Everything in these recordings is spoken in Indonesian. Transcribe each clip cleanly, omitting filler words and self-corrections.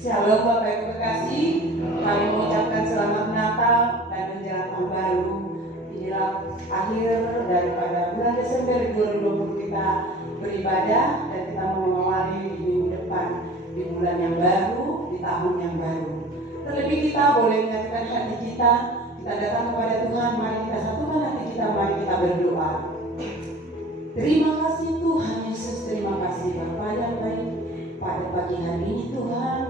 Shalom Bapak Ibu kekasih, kami mengucapkan selamat Natal dan menjelang tahun baru. Inilah akhir daripada bulan Desember 2020 kita beribadah dan kita mau mengawali di minggu depan, di bulan yang baru, di tahun yang baru. Terlebih kita boleh menyatukan hati kita datang kepada Tuhan, mari kita satukan hati kita, mari kita berdoa. Terima kasih Tuhan Yesus, terima kasih Bapa yang baik. Pada pagi hari ini Tuhan,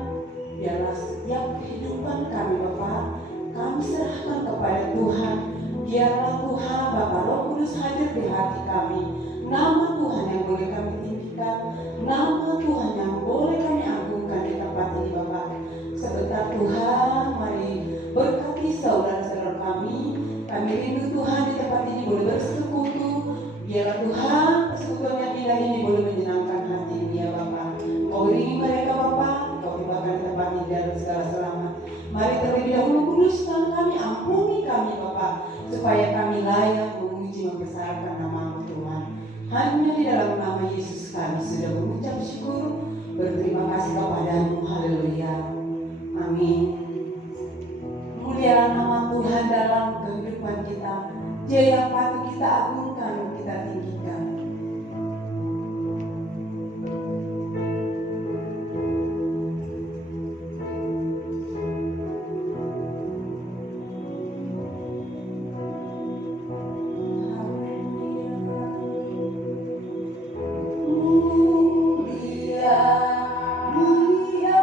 biarlah setiap kehidupan kami Bapa, kami serahkan kepada Tuhan. Biarlah Tuhan Bapa Roh Kudus hadir di hati kami. Nama Tuhan yang boleh kami tinggikan, nama Tuhan yang boleh kami agungkan di tempat ini Bapa. Sebentar Tuhan, mari berkati saudara-saudara kami. Kami rindu Tuhan di tempat ini boleh bersekutu. Biarlah Tuhan persekutuan yang indah ini boleh menyenangkan hati dia Bapa. Kau iringi mereka Bapa, Kau tibakan di tempat ini dalam segala selamat. Mari terlebih dahulu kuduskan kami, ampuni kami Bapa, supaya kami layak memuji membesarkan nama-Mu Tuhan. Hanya di dalam nama Yesus kami sudah mengucap syukur, berterima kasih kepada-Mu. Haleluya. Amin. Mulialah nama Tuhan dalam kehidupan kita. Dia yang patut kita agungkan, kita tinggikan. Mulia, mulia.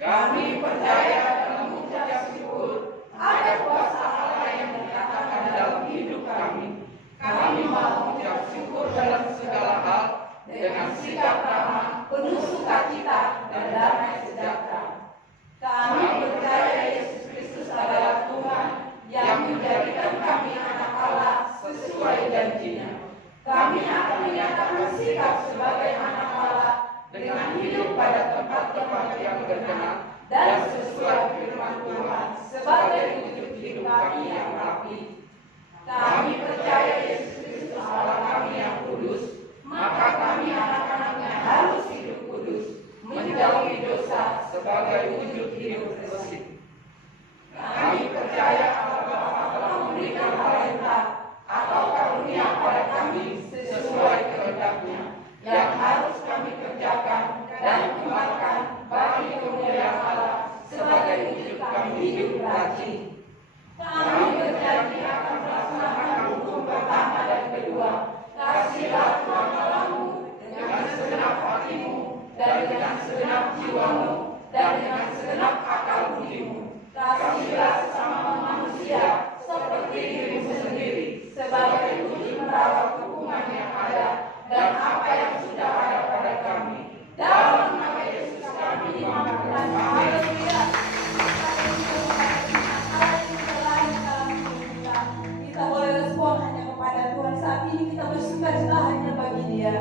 Kami percaya dan mengucap syukur ada kuasa Allah yang dinyatakan dalam hidup kami. Kami mau mengucap syukur dalam segala hal dengan sikap ramah, penuh sukacita dan damai sejahtera. Kami percaya Yesus Kristus adalah Tuhan yang menjadikan kami anak Allah sesuai janjinya. Kami akan menyatakan sikap sebagai anak Allah dengan hidup pada tempat-tempat yang berkenan dan sesuai firman Tuhan sebagai wujud hidup kami yang rapi. Kami percaya Yesus Kristus Allah kami yang kudus, maka kami anak-anaknya harus hidup kudus, menjauhi dosa sebagai wujud hidup bersih. Kami percaya Allah Bapa telah memberikan talenta atau karunia pada kami sesuai kehendak-Nya yang harus kami kerjakan dan kembangkan bagi kemuliaan Allah sebagai wujud kami hidup rajin. Kami berjanji akan melaksanakan hukum pertama dan kedua, kasihlah Tuhan Allahmu dengan segenap hatimu dan dengan segenap jiwamu dan dengan segenap akal budimu. Kasihlah sesama manusia seperti dirimu sendiri sebagai wujud merawat hukuman yang ada dan apa yang sudah ada pada kami. Dalam nama Yesus kami memohon. Haleluya. Kita boleh respon hanya kepada Tuhan. Saat ini kita bersuka-cita hanya bagi Dia.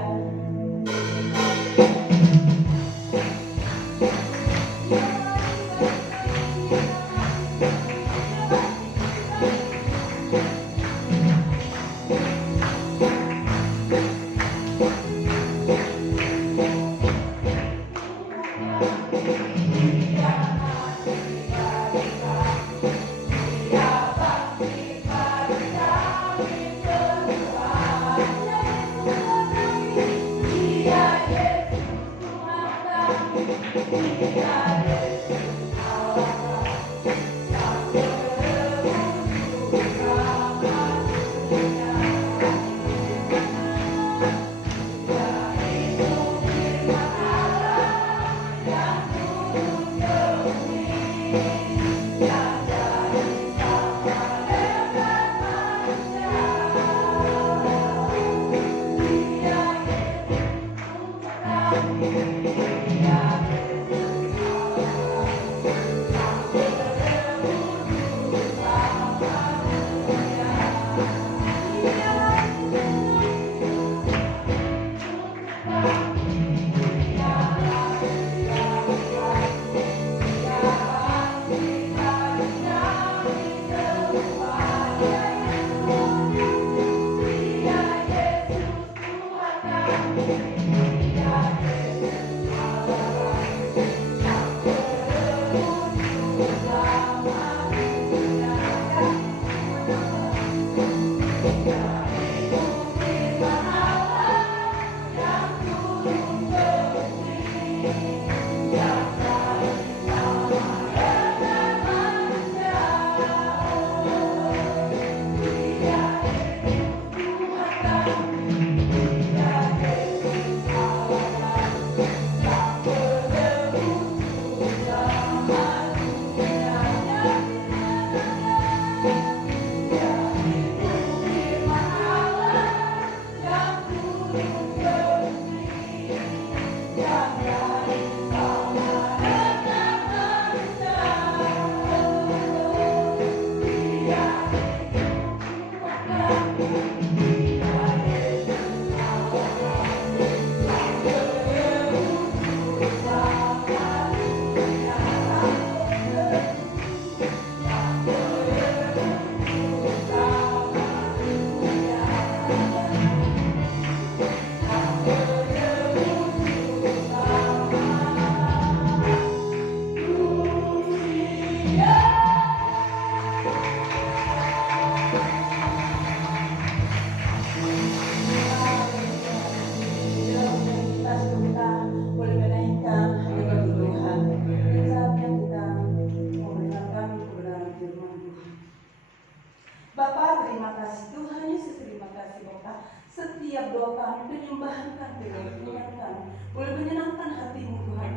setiap doa kami, penyembahan kami, Tuhan kami boleh menyenangkan hatimu Tuhan.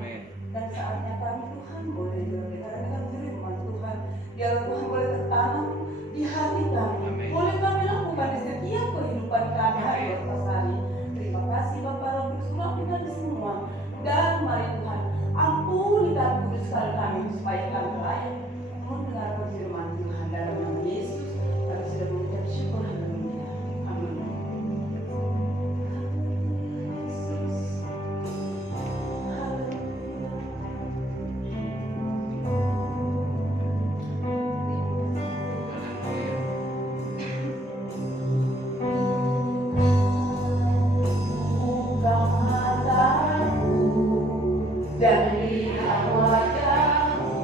Dan saatnya kami Tuhan boleh mendengarkan firman Tuhan, biarlah Tuhan boleh tertanam di hati kami, boleh kami lakukan di setiap kehidupan kami hari hari. Terima kasih Bapa Roh Kudus, melakukan semua. Dan mari Tuhan ampuni dan kuduskan kami supaya kami layak mendengarkan firman Tuhan. Dalam nama Yesus kami sudah mengucap syukur. Haleluya. Amin. Dan lihat wajahmu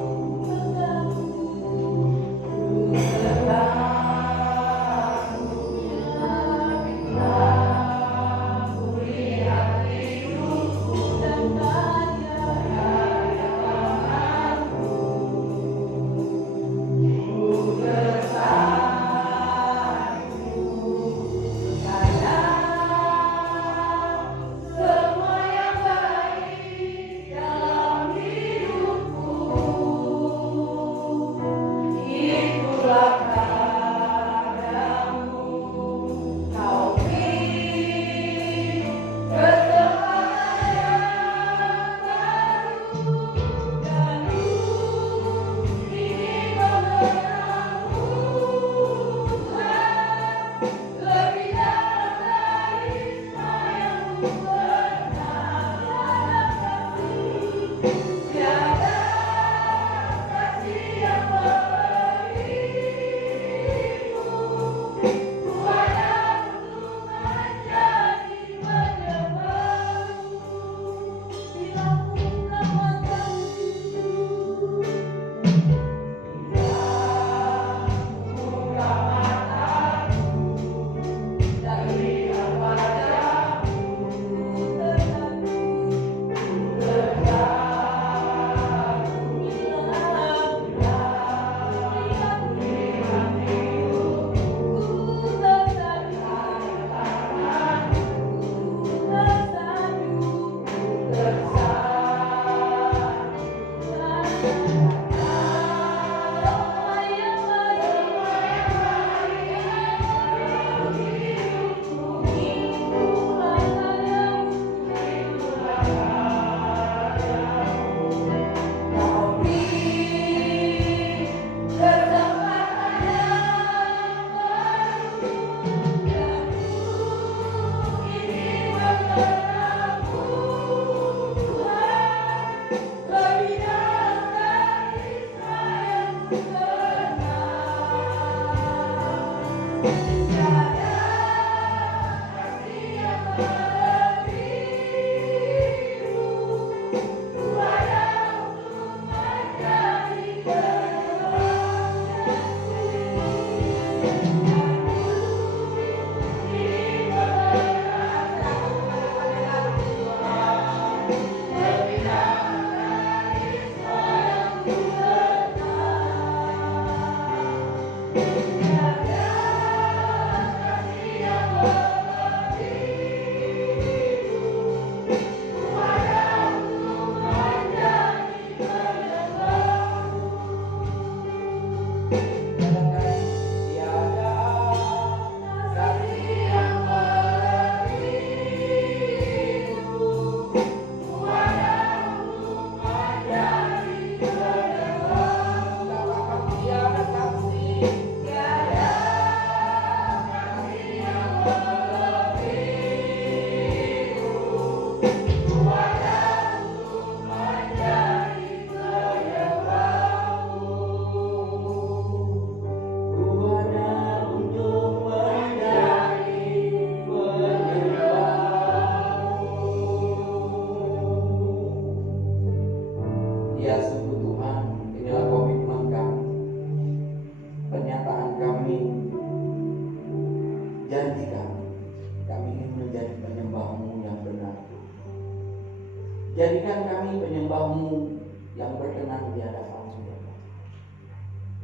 Jadikan kami penyembah-Mu yang berkenan di hadapan-Mu, ya Allah.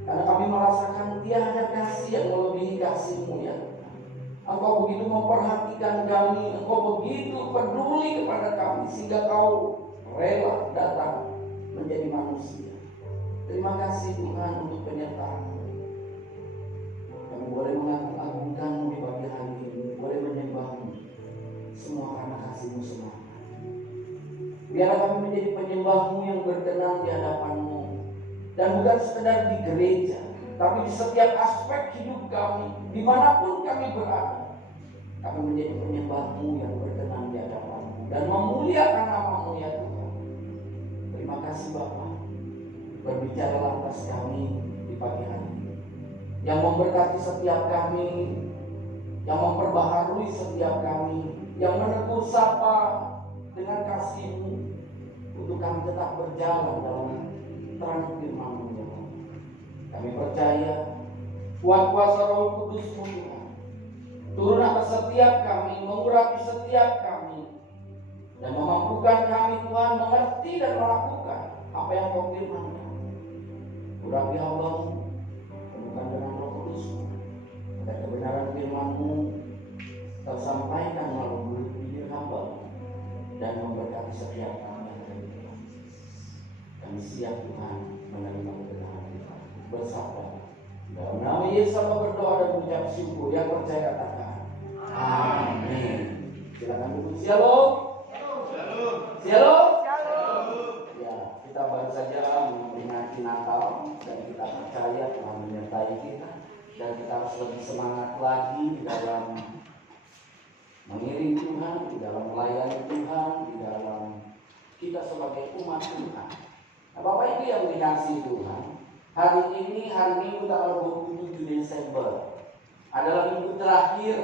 Karena kami merasakan tiada kasih yang melebihi kasih-Mu, ya Allah. Engkau begitu memperhatikan kami, Engkau begitu peduli kepada kami, sehingga Kau rela datang menjadi manusia. Terima kasih Tuhan untuk penyertaan. Kami boleh mengagung-agungkan-Mu di pagi hari ini, boleh menyembah-Mu, semua karena kasih-Mu semata. Biarlah kami menjadi penyembah-Mu yang berkenan di hadapan-Mu, dan bukan sekedar di gereja, tapi di setiap aspek hidup kami, dimanapun kami berada. Kami menjadi penyembah-Mu yang berkenan di hadapan-Mu dan memuliakan nama-Mu ya Tuhan. Terima kasih Bapa. Berbicaralah atas kami di pagi hari ini, yang memberkati setiap kami, yang memperbaharui setiap kami, yang menegur sapa dengan kasih-Mu, untuk kami tetap berjalan dalam terang firman-Mu ya Tuhan. Kami percaya kuasa Roh Kudus-Mu Tuhan turun atas setiap kami, mengurapi setiap kami, dan memampukan kami Tuhan mengerti dan melakukan apa yang Kau firmankan. Urapi hamba-Mu, penuhkan dengan Roh Kudus-Mu, agar kebenaran firman-Mu tersampaikan melalui bibir hamba-Mu dan memberkati setiap kami yang ada di dalam. Kami siap Tuhan menerima kebenaran kita bersama. Dalam nama Yesus hamba berdoa dan mengucap syukur. Yang percaya katakan amin. Silakan duduk. Shalom. Shalom. Ya, kita baru saja memperingati Natal dan kita percaya Tuhan menyertai kita, dan kita harus lebih semangat lagi di dalam mengiring Tuhan, di dalam melayani Tuhan, di dalam kita sebagai umat Tuhan. Nah, Bapak Ibu yang dikasihi Tuhan, hari ini hari Minggu tanggal 27 Desember adalah minggu terakhir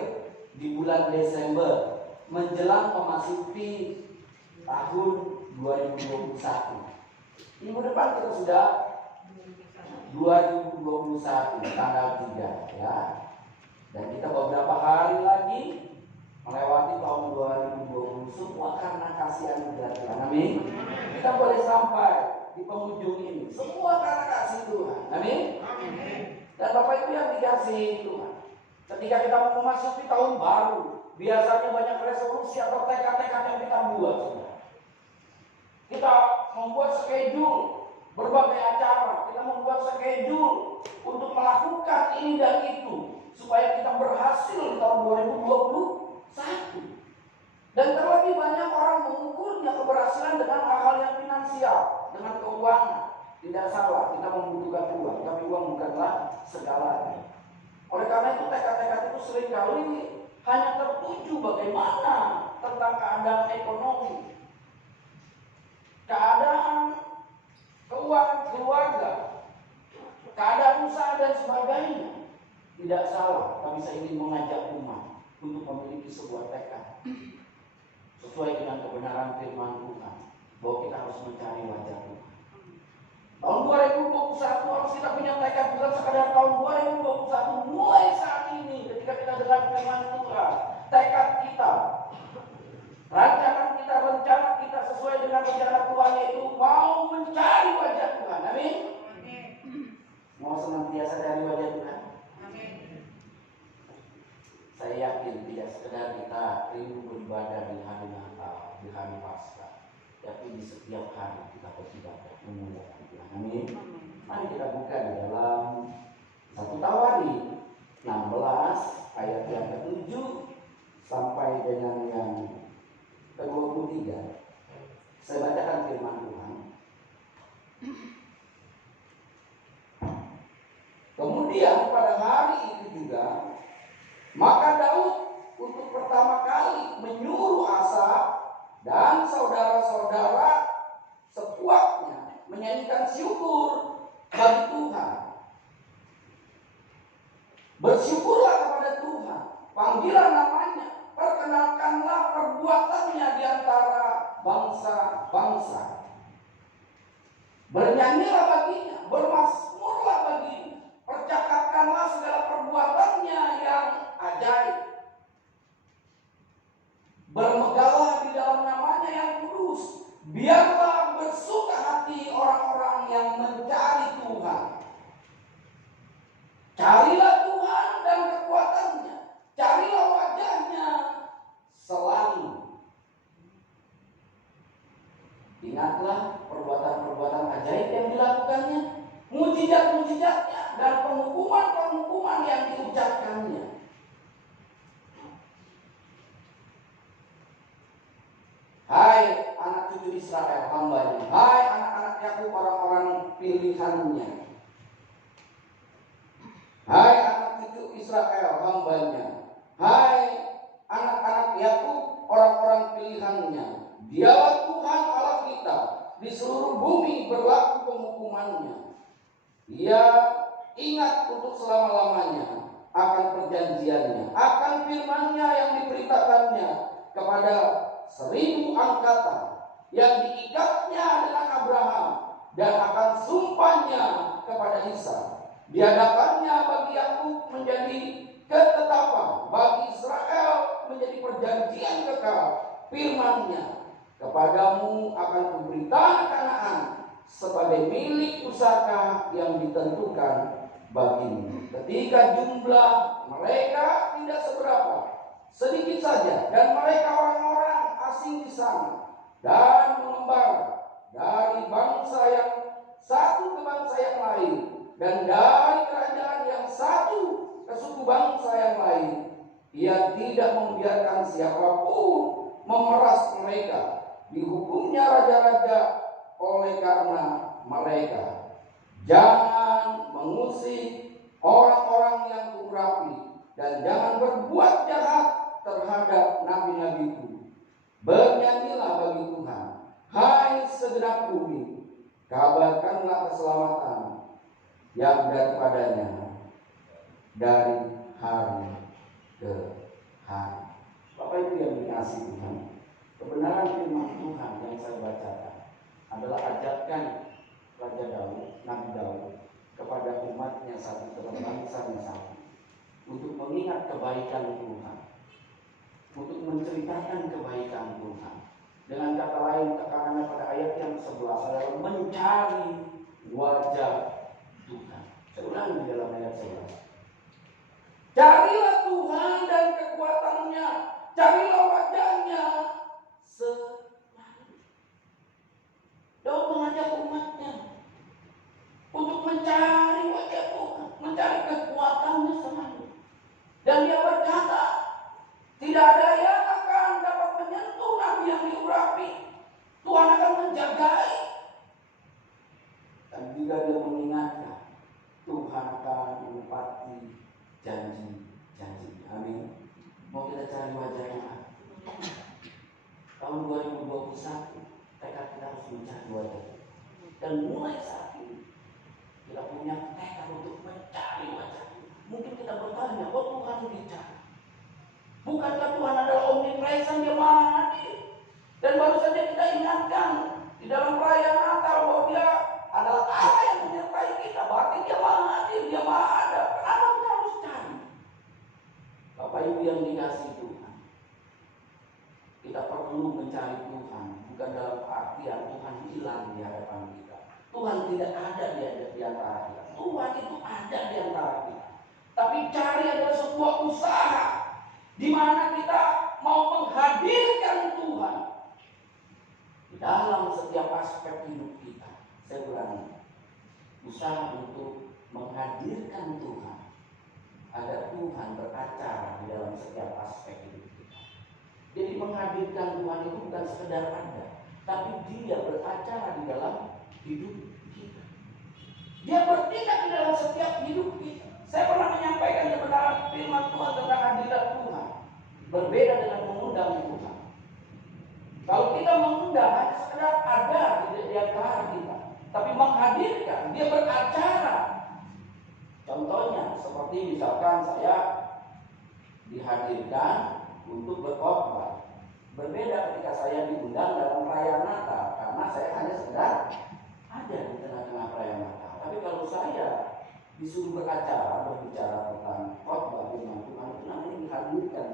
di bulan Desember menjelang memasuki tahun 2021. Minggu depan kita sudah 2021 tanggal 3 ya. Dan kita beberapa hari lagi melewati tahun 2020, semua karena kasih anugerah Tuhan. Amin. Kita boleh sampai di penghujung ini, semua karena kasih Tuhan. Amin. Dan Bapak Ibu yang dikasihi Tuhan, ketika kita mau memasuki tahun baru, biasanya banyak resolusi atau tekad-tekad yang kita buat. Kita membuat schedule berbagai acara, kita membuat schedule untuk melakukan ini dan itu, supaya kita berhasil di tahun 2021. Dan terlebih banyak orang mengukurnya keberhasilan dengan hal-hal yang finansial, dengan keuangan. Tidak salah, kita membutuhkan uang, tapi uang bukanlah segalanya. Oleh karena itu tekad-tekad itu seringkali hanya tertuju bagaimana tentang keadaan ekonomi, keadaan keuangan keluarga, keadaan usaha dan sebagainya. Tidak salah, tapi saya ingin mengajak umat untuk memiliki sebuah tekad sesuai dengan kebenaran firman Tuhan, bahwa kita harus mencari wajah Tuhan. Tahun 2021 harus kita punya tekad, bukan sekadar tahun 2021. Mulai saat ini ketika kita dengar firman Tuhan, tekad kita, rancangan kita, rencana kita sesuai dengan rencana Tuhan, yaitu mau mencari wajah Tuhan. Amin. Mau senantiasa dari wajah Tuhan. Saya yakin tidak sekedar kita rindu beribadah di hari Natal, di hari Paskah, tapi di setiap hari kita beribadah memuliakan Tuhan. Amin. Mari kita buka di dalam 1 Tawarikh 16 ayat yang ke-7 sampai dengan yang ke-23. Saya bacakan firman Tuhan. Kemudian pada hari itu juga, maka Daud untuk pertama kali menyuruh Asaf dan saudara-saudara sekuatnya menyanyikan syukur bagi Tuhan. Bersyukurlah kepada Tuhan, panggilah namanya, perkenalkanlah perbuatannya di antara bangsa-bangsa. Bernyanyilah baginya, bermazmurlah baginya, percakapkanlah segala perbuatannya yang ajaib. Bermegahlah di dalam namanya yang kudus. Biarlah bersuka hati orang-orang yang mencari Tuhan. Carilah Tuhan dan kekuatannya. Carilah Ingatlah perbuatan-perbuatan ajaib yang dilakukannya, mujizat-mujizatnya, dan penghukuman-penghukuman yang diucapkannya. Hai anak cucu Israel hambanya, hai anak-anak Yakub orang-orang pilihannya. Hai anak cucu Israel hambanya, hai anak-anak Yakub orang-orang pilihannya. Dialah Tuhan Allah kita, di seluruh bumi berlaku penghukumannya. Ia ingat untuk selama-lamanya akan perjanjiannya, akan firman-Nya yang diberitakannya kepada 1000 angkatan, yang diikatnya dengan Abraham, dan akan sumpahnya kepada Ishak. Diadakannya bagi Yakub menjadi ketetapan, bagi Israel menjadi perjanjian kekal. Firman-Nya, kepadamu akan kuberikan Kanaan sebagai milik pusaka yang ditentukan bagimu. Ketika jumlah mereka tidak seberapa, sedikit saja, dan mereka orang-orang asing di sana, dan mengembara dari bangsa yang satu ke bangsa yang lain, dan dari kerajaan yang satu ke suku bangsa yang lain. Ia tidak membiarkan siapapun memeras mereka. Dihukumnya raja-raja oleh karena mereka. Jangan mengusik orang-orang yang kurapi, dan jangan berbuat jahat terhadap nabi-nabiku. Bernyanyilah bagi Tuhan, hai segenap bumi, kabarkanlah keselamatan yang daripadanya dari hari ke hari. Bapak Ibu yang dikasihi Tuhan, kebenaran firman Tuhan yang saya bacakan adalah ajakan Raja Daud, Nabi Daud, kepada umatnya satu, kepada bangsanya satu, untuk mengingat kebaikan Tuhan, untuk menceritakan kebaikan Tuhan. Dengan kata lain, tekanannya pada ayat yang 11 adalah mencari wajah Tuhan. Saya ulangi di dalam ayat 11. Carilah Tuhan dan kekuatannya, carilah wajahnya selalu. Daud mengajak umatnya untuk mencari wajah Tuhan, mencari kekuatannya selalu. Dan dia berkata, tidak ada yang akan dapat menyentuh nabi yang diurapi. Tuhan akan menjagai. Dan jika dia mengingatkan, Tuhan akan menepati janji-janji. Amin. Mau kita cari wajahnya. Tahun 2021, tekad kita harus mencari wajah. Dan mulai saat ini, kita punya tekad untuk mencari wajah. Mungkin kita bertanya, oh Tuhan bicara. Bukankah Tuhan adalah omnipresent, Dia Maha Hadir? Dan baru saja kita ingatkan di dalam perayaan Natal bahwa Dia adalah Allah yang menyertai kita. Berarti Dia Maha Hadir, Dia Maha Ada. Kenapa kita harus cari? Bapak Ibu yang dikasihi Tuhan, kita perlu mencari Tuhan, bukan dalam artian Tuhan hilang di hadapan kita. Tuhan tidak ada di antara kita. Tuhan itu ada di antara kita. Tapi cari adalah sebuah usaha di mana kita mau menghadirkan Tuhan di dalam setiap aspek hidup kita. Saya ulangi, usaha untuk menghadirkan Tuhan agar Tuhan beracara di dalam setiap aspek hidup kita. Jadi menghadirkan Tuhan itu bukan sekedar ada, tapi Dia beracara di dalam hidup kita. Dia bertindak di dalam setiap hidup kita. Saya pernah menyampaikan kebenaran firman Tuhan tentang hadirat Tuhan. Berbeda dengan mengundang Tuhan. Kalau kita mengundang hanya sekedar ada di antara kita, tapi menghadirkan, Dia beracara. Contohnya seperti misalkan saya dihadirkan untuk berkhotbah. Berbeda ketika saya diundang dalam perayaan Natal, karena saya hanya sekedar ada di tengah-tengah perayaan Natal. Tapi kalau saya disuruh beracara, berbicara tentang khotbah firman Tuhan, itu namanya dihadirkan.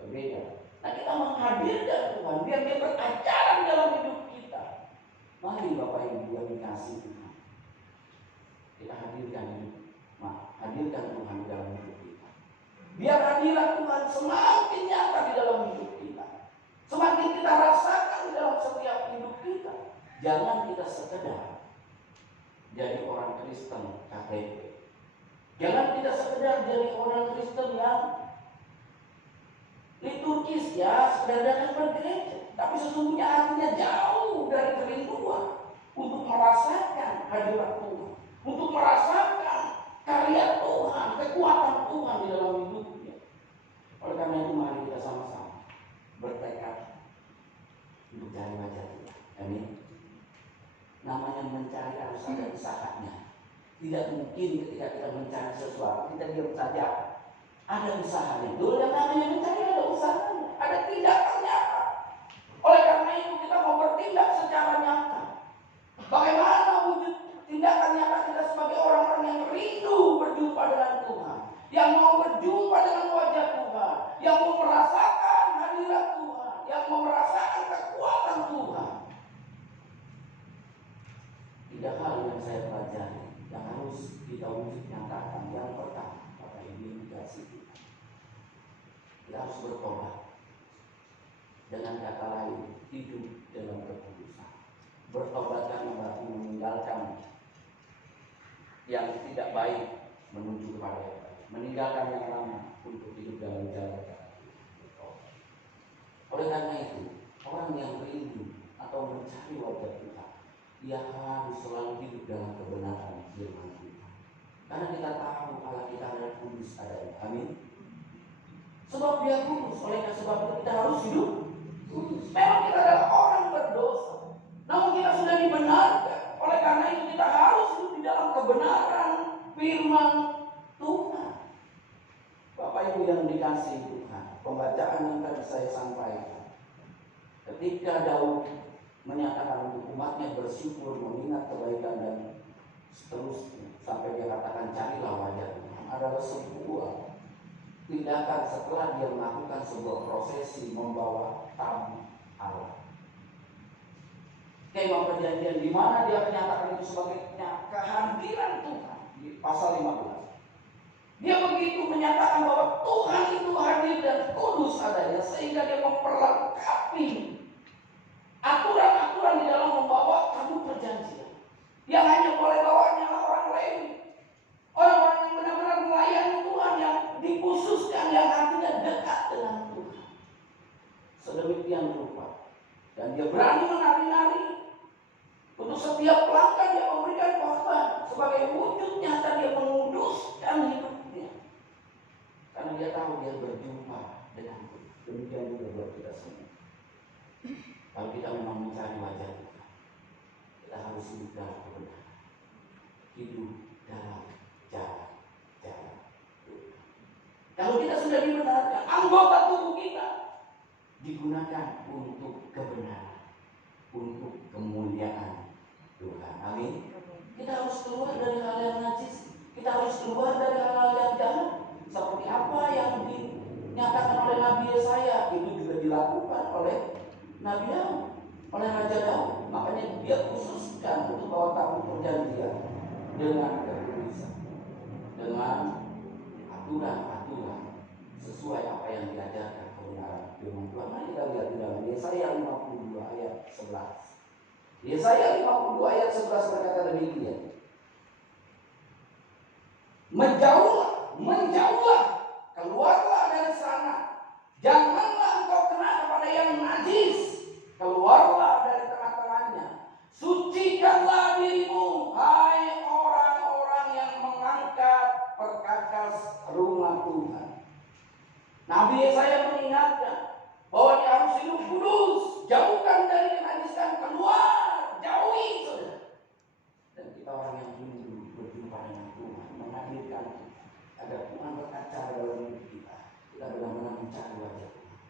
Berbeda. Nah, kita menghadirkan Tuhan biar Dia beracara dalam hidup kita. Mari Bapak Ibu yang dikasihi Tuhan, kita hadirkan hadirkan Tuhan dalam hidup kita. Biar hadirat Tuhan semakin nyata di dalam hidup kita, semakin kita rasakan di dalam setiap hidup hidup kita. Jangan kita sekedar jadi orang Kristen KTP. Jangan kita sekedar jadi orang Kristen yang liturgis, ya, sekedar datang ke gereja, tapi sesungguhnya hatinya jauh dari kerinduan untuk merasakan hadirat Tuhan, untuk merasakan karya Tuhan, kekuatan Tuhan di dalam hidupnya. Oleh karena itu mari kita sama-sama bertekad untuk cari wajah Tuhan. Amin. Namanya mencari harus ada usahanya. Tidak mungkin ketika kita mencari sesuatu kita diam saja. Ada usahanya. Dulu yang namanya mencari ada usahanya, ada tindakannya. Oleh karena itu kita mau bertindak secara nyata. Bagaimana wujud tindakan nyata kita sebagai orang-orang yang rindu berjumpa dengan Tuhan, yang mau berjumpa dengan wajah Tuhan, yang mau merasakan hadirat Tuhan, yang mau merasakan kekuatan Tuhan. Tiga hal yang saya pelajari yang harus kita wujud nyatakan. Yang pertama, Bapak Ibu yang dikasihi Tuhan, kita harus bertobat. Dengan kata lain, hidup dalam kekudusan. Bertobat kan berarti meninggalkan yang tidak baik menuju kepada yang baik, meninggalkan yang lama untuk hidup dalam jalan bertobat. Oleh karena itu, orang yang rindu atau mencari wajah Tuhan, dia harus selalu hidup dalam kebenaran firman Tuhan. Karena kita tahu Allah kita adalah kudus adanya. Amin. Sebab dia kudus, oleh sebab itu kita harus hidup kudus. Memang kita adalah orang berdosa, namun kita sudah dibenarkan. Oleh karena itu kita harus hidup di dalam kebenaran firman Tuhan. Bapak Ibu yang dikasihi Tuhan, pembacaan yang tadi saya sampaikan, ketika Daud menyatakan untuk umatnya bersyukur, mengingat kebaikan dan seterusnya, sampai dia katakan carilah wajah Tuhan, adalah sebuah tindakan setelah dia melakukan sebuah prosesi membawa tamu Allah. Kemah perjanjian di mana dia menyatakan itu sebagai kehadiran Tuhan di pasal 15. Dia begitu menyatakan bahwa Tuhan itu hadir dan kudus adanya, sehingga dia memperlengkapi aturan-aturan di dalam membawa tabut perjanjian. Yang hanya boleh bawanya orang Lewi, orang-orang yang benar-benar melayani Tuhan, yang dikhususkan, yang artinya dekat dengan Tuhan. Sedemikian rupa, dan dia berani menari-nari. Untuk setiap pelanggan dia memberikan korban sebagai wujud nyata dia menguduskan hidupnya. Karena dia tahu dia berjumpa dengan Tuhan. Demikian juga buat kita semua. Kalau kita memang mencari wajah Tuhan, kita harus hidup dalam kebenaran, hidup dalam jalan Tuhan. Kalau kita sudah dibenarkan, anggota tubuh kita digunakan untuk kebenaran, untuk kemuliaan Tuhan. Amin. Kita harus keluar dari hal yang najis. Kita harus keluar dari hal-hal yang jahat. Seperti apa yang dinyatakan oleh Nabi Yesaya, itu juga dilakukan oleh Nabi Daud, oleh Raja Daud. Makanya dia khususkan untuk bawa tabut perjanjian dengan kekudusan, dengan aturan-aturan sesuai apa yang diajarkan kebenaran firman Tuhan. Mari kita lihat di dalam Yesaya 52 ayat 11. Yesaya 52 ayat 11 berkata demikian. Menjauhlah, keluarlah dari sana. Janganlah engkau kena kepada yang najis. Keluarlah dari tengah-tengahnya. Sucikanlah dirimu, hai orang-orang yang mengangkat perkakas rumah Tuhan. Nabi Yesaya mengingatkan bahwa dia harus hidup kudus, jauhkan dari kenajisan, keluar, jauhi, saudara. Dan kita orang yang rindu berjumpa dengan Tuhan, menghadirkan agar Tuhan berkaca dalam hidup kita. Kita benar-benar mencari wajah Tuhan,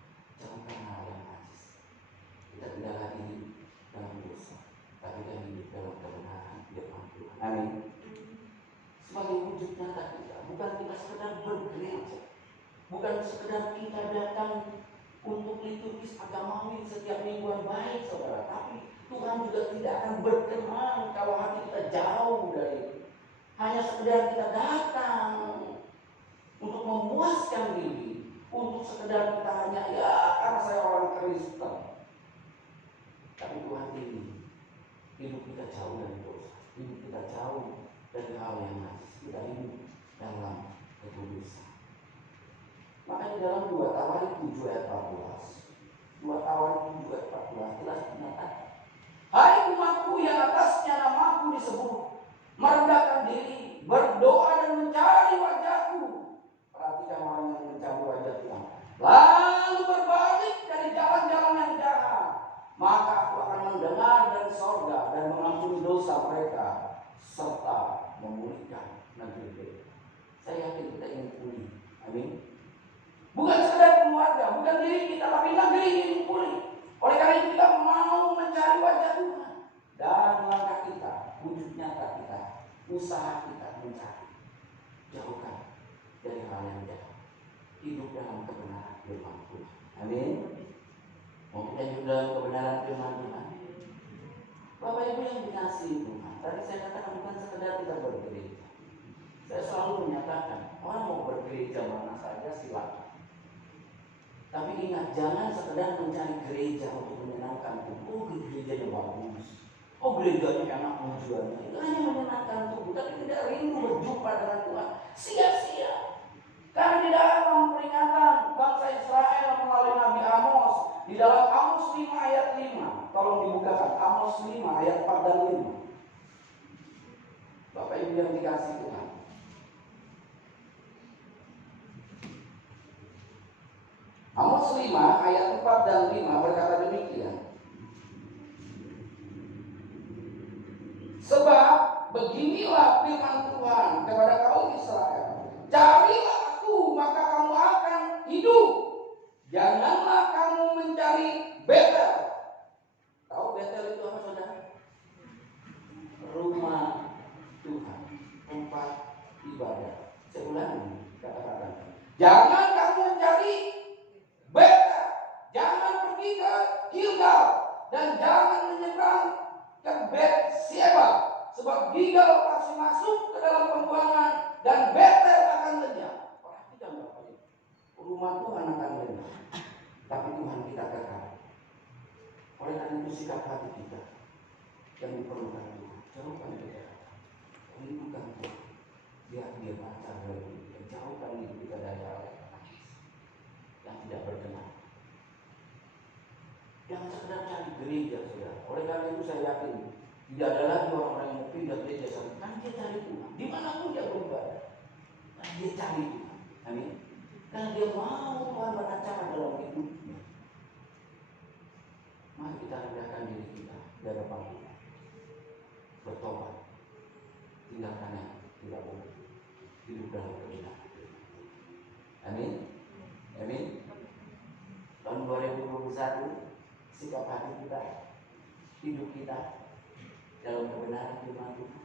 jauhkan hal yang najis. Kita tidak lagi hidup dalam dosa, tapi kita hidup dalam kebenaran firman Tuhan. Amin. Sebagai wujud nyata kita, bukan kita sekedar bergereja, bukan sekedar kita datang untuk liturgis agamawi setiap mingguan baik, saudara. Tapi Tuhan juga tidak akan berkenan kalau hati kita jauh dari itu. Hanya sekedar kita datang untuk memuaskan diri, untuk sekedar kita hanya, ya karena saya orang Kristen, Tapi Tuhan ingin hidup kita jauh dari dosa, hidup kita jauh dari hal yang najis, kita hidup dalam kekudusan. Makanya dalam 2 Tawarik 7 ayat 14, 2 Tawarik 7 ayat 14 jelas menyatakan, hai umatku yang atasnya namaku disebut, merendahkan diri, berdoa dan mencari wajahku. Perhatikan orang yang mencari wajah Tuhan, lalu berbalik dari jalan-jalan yang jahat, maka aku akan mendengar dari sorga dan mengampuni dosa mereka serta memulihkan negeri mereka. Saya yakin kita ingin pulih. Amin. Bukan sekedar keluarga, bukan diri kita, tapi negeri ini pulih. Oleh karena itu kita mau mencari wajah Tuhan, dan langkah kita, wujud nyata kita, usaha kita mencari, jauhkan dari hal yang jahat, hidup dalam kebenaran firman Tuhan. Amin. Mau kita hidup dalam kebenaran firman Tuhan. Bapak Ibu yang dikasihi Tuhan, tadi saya katakan bukan sekedar kita bergereja. Saya selalu menyatakan orang mau bergereja mana saja silakan. Tapi ingat, jangan sekedar mencari gereja untuk menyenangkan tubuh. Oh, gerejanya bagus, oh gerejanya enak tujuannya, itu hanya menyenangkan tubuh, tapi tidak rindu berjumpa dengan Tuhan. Sia-sia. Karena di dalam peringatan bangsa Israel melalui Nabi Amos, di dalam Amos 5 ayat 5, tolong dibukakan Amos 5 ayat 4 dan 5. Bapak Ibu yang dikasihi Tuhan, Amos 5 ayat 4 dan 5 berkata demikian. Sebab beginilah firman Tuhan kepada kaum Israel, carilah aku maka kamu akan hidup, janganlah kamu mencari Betel. Tahu Betel itu apa saudara? Rumah Tuhan, tempat ibadah. Saya ulangi kata-kata, jangan kamu mencari Betel, jangan pergi ke Gilgal, dan jangan menyeberang ke Betsieba, sebab Gilgal pasti masuk ke dalam pembuangan dan Betel akan lenyap. Perhatikan Bapak Ibu, rumah Tuhan akan lenyap, tapi Tuhan kita kekal. Oleh karena itu sikap hati kita yang diperlukan Tuhan, jauhkan kejahatan, rindukan Tuhan, biar Dia pacar dari kita, jauhkan diri kita dari hal yang tidak berkenan. Jangan sekedar cari gereja, saudara. Oleh karena itu saya yakin tidak ada lagi orang-orang yang mau pindah gereja, kan dia cari Tuhan. Dimanapun dia beribadah, kan dia cari Tuhan. Amin. Karena dia mau Tuhan beracara dalam hidupnya. Mari kita rendahkan diri kita di hadapan Tuhan, bertobat, tinggalkan yang tidak boleh, hidup dalam kebenaran. Amin. Amin. Tahun 2021, sikap hati kita, hidup kita dalam kebenaran firman Tuhan.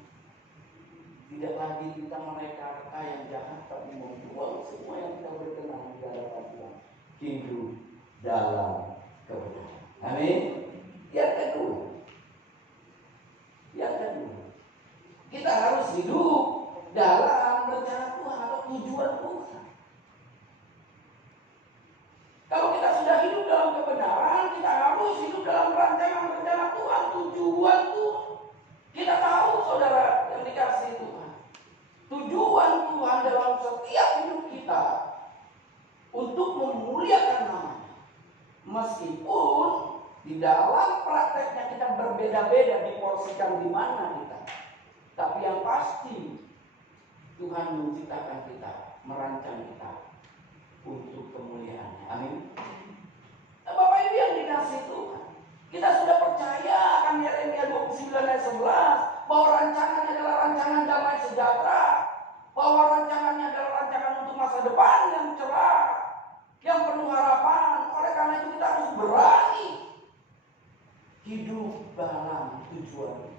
Tidak lagi kita mereka-reka yang jahat, tapi membuang semua yang kita berkenan di hadapan Tuhan. Hidup dalam kebenaran. Amin. Yang kedua, kita harus hidup dalam rencana Tuhan atau tujuan Tuhan. Kalau kita sudah hidup dalam kebenaran, kita harus hidup dalam rancangan rencana Tuhan, tujuan Tuhan. Kita tahu saudara yang dikasihi Tuhan, tujuan Tuhan dalam setiap hidup kita untuk memuliakan namanya. Meskipun di dalam prakteknya kita berbeda-beda, diporsikan di mana kita, tapi yang pasti Tuhan menciptakan kita, merancang kita untuk kemuliaannya. Amin. Nah, Bapak Ibu yang dikasihi Tuhan, kita sudah percaya akan Yeremia 29 ayat 11 bahwa rancangannya adalah rancangan damai sejahtera, bahwa rancangannya adalah rancangan untuk masa depan yang cerah, yang penuh harapan. Oleh karena itu kita harus berani hidup dalam tujuan,